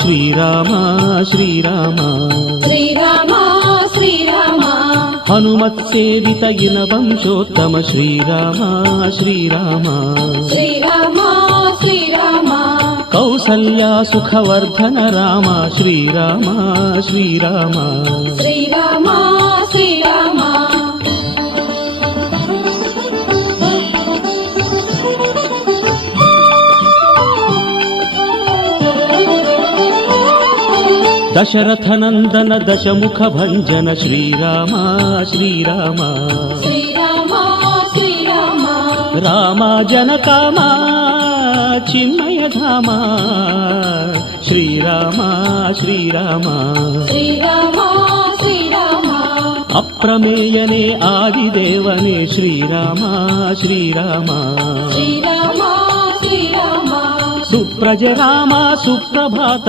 శ్రీరామ శ్రీరామ శ్రీరామ శ్రీరామ హనుమత్సేవిత ఇన వంశోత్తమ శ్రీరామ శ్రీరామ శ్రీరామ శ్రీరామ కౌసల్యా సుఖవర్ధన రామ శ్రీరామ శ్రీరామ శ్రీరామ శ్రీరామ దశరథనందన దశముఖ భంజన శ్రీరామ శ్రీరామ శ్రీరామ శ్రీరామ రామ జనకామ చిన్మయధామ శ్రీరామ శ్రీరామ శ్రీరామ శ్రీరామ అప్రమేయనే ఆదిదేవనే శ్రీరామ శ్రీరామ శ్రీరామ శ్రీరామ సుప్రజ రామ సుప్రభాత